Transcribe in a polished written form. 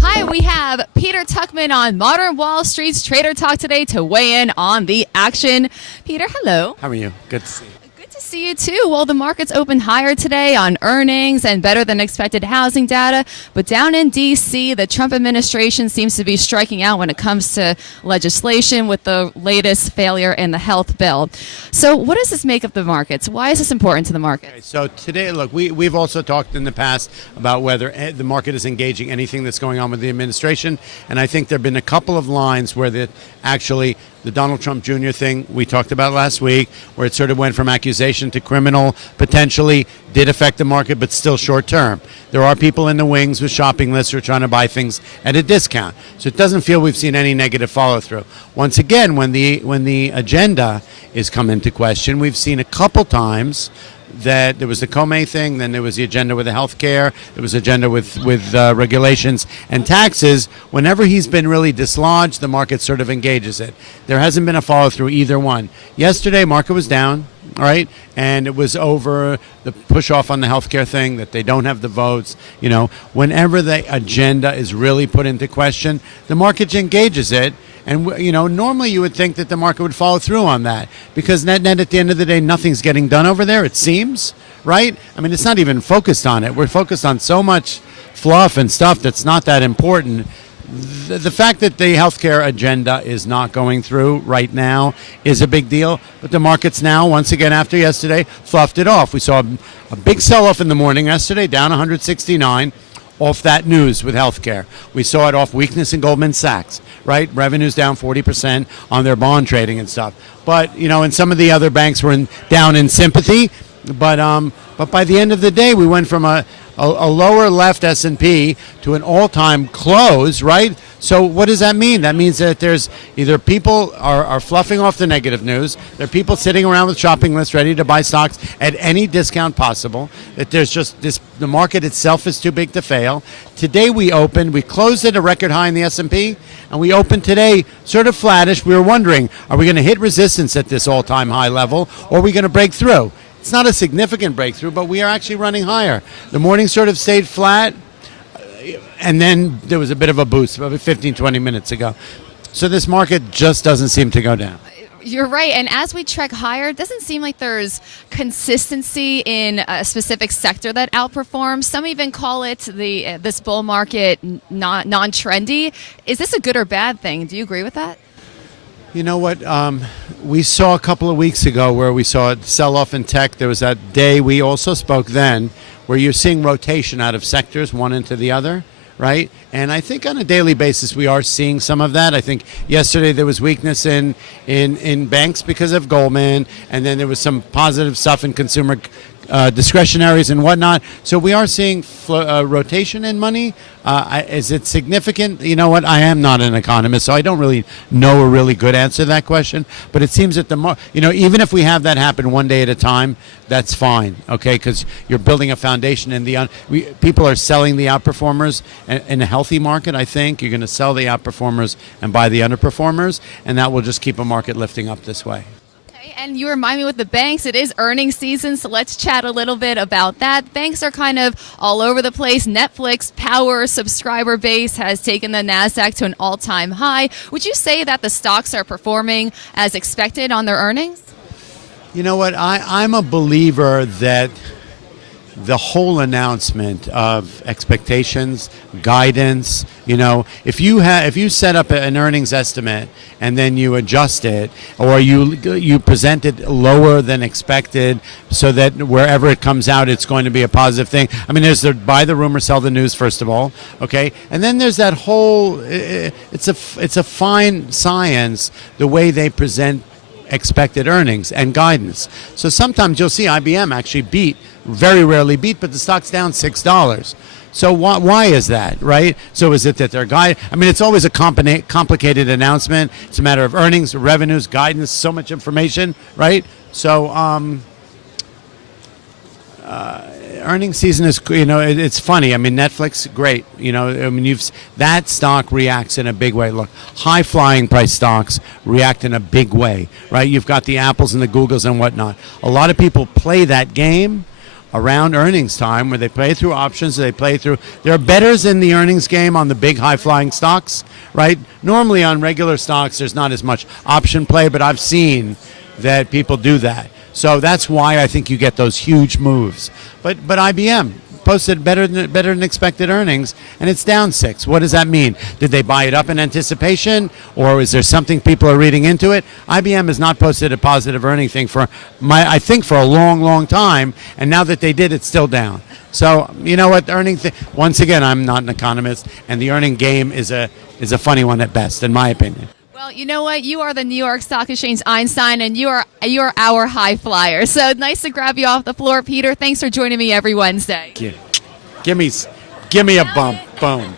Hi, we have Peter Tuchman on Modern Wall Street's Trader Talk today to weigh in on the action. Peter, hello. How are you? Good to see you. Good to see you too. Well, the markets opened higher today on earnings and better than expected housing data. But down in D.C., the Trump administration seems to be striking out when it comes to legislation with the latest failure in the health bill. So what does this make of the markets? Why is this important to the market? Okay, so today, look, we've also talked in the past about whether the market is engaging anything that's going on with the administration. And I think there have been a couple of lines where the Donald Trump Jr. thing we talked about last week, where it sort of went from accusation to criminal, potentially did affect the market, but still short term. There are people in the wings with shopping lists who are trying to buy things at a discount. So it doesn't feel we've seen any negative follow through. Once again, when the agenda is come into question, we've seen a couple times that there was the Comey thing, then there was the agenda with the health care, there was agenda with regulations and taxes. Whenever he's been really dislodged, the market sort of engages it. There hasn't been a follow through either one. Yesterday, market was down, all right, and it was over the push off on the health care thing, that they don't have the votes. You know, whenever the agenda is really put into question, the market engages it. And, you know, normally you would think that the market would follow through on that, because net at the end of the day, nothing's getting done over there, it seems, right? I mean, it's not even focused on it. We're focused on so much fluff and stuff that's not that important. The fact that the healthcare agenda is not going through right now is a big deal. But the markets now, once again, after yesterday, fluffed it off. We saw a big sell-off in the morning yesterday, down 169. Off that news with healthcare. We saw it off weakness in Goldman Sachs, right? Revenues down 40% on their bond trading and stuff. But, you know, and some of the other banks were down in sympathy. But by the end of the day, we went from a lower left S&P to an all-time close, right? So what does that mean? That means that there's either people are fluffing off the negative news, there are people sitting around with shopping lists ready to buy stocks at any discount possible, that there's just the market itself is too big to fail. Today we closed at a record high in the S&P, and we opened today sort of flattish. We were wondering, are we going to hit resistance at this all-time high level, or are we going to break through? It's not a significant breakthrough, but we are actually running higher. The morning sort of stayed flat, and then there was a bit of a boost about 15, 20 minutes ago. So this market just doesn't seem to go down. You're right. And as we trek higher, it doesn't seem like there's consistency in a specific sector that outperforms. Some even call it this bull market non-trendy. Is this a good or bad thing? Do you agree with that? You know what? We saw a couple of weeks ago where we saw a sell-off in tech. There was that day we also spoke then where you're seeing rotation out of sectors, one into the other, right? And I think on a daily basis we are seeing some of that. I think yesterday there was weakness in banks because of Goldman, and then there was some positive stuff in consumer discretionaries and whatnot. So we are seeing rotation in money. Is it significant? You know what? I am not an economist, so I don't really know a really good answer to that question. But it seems that even if we have that happen one day at a time, that's fine, okay? Because you're building a foundation, and people are selling the outperformers in a healthy market. I think you're going to sell the outperformers and buy the underperformers, and that will just keep a market lifting up this way. And you remind me with the banks, it is earnings season, so let's chat a little bit about that. Banks are kind of all over the place. Netflix power subscriber base has taken the NASDAQ to an all-time high. Would you say that the stocks are performing as expected on their earnings? You know what? I'm a believer that the whole announcement of expectations, guidance, if you set up an earnings estimate and then you adjust it, or you present it lower than expected so that wherever it comes out it's going to be a positive thing. I mean, there's the buy the rumor, sell the news, first of all, okay? And then there's that whole, it's a fine science, the way they present expected earnings and guidance. So sometimes you'll see IBM actually very rarely beat, but the stock's down $6. So why is that, right? So is it that their guide? I mean, it's always a complicated announcement. It's a matter of earnings, revenues, guidance, so much information, right? So earnings season is, it's funny. I mean, Netflix, great. That stock reacts in a big way. Look, high flying price stocks react in a big way, right? You've got the Apples and the Googles and whatnot. A lot of people play that game. around earnings time where they play through options, they play through. There are bettors in the earnings game on the big high-flying stocks, right? Normally on regular stocks, there's not as much option play, but I've seen that people do that. So that's why I think you get those huge moves. But IBM posted better than expected earnings, and it's down 6. What does that mean? Did they buy it up in anticipation, or is there something people are reading into it? IBM has not posted a positive earning thing I think for a long time, and now that they did, it's still down. So you know what, once again, I'm not an economist, and the earning game is a funny one at best, in my opinion. Well, you know what? You are the New York Stock Exchange Einstein, and you are our high flyer. So nice to grab you off the floor, Peter. Thanks for joining me every Wednesday. Give me a bump. Boom.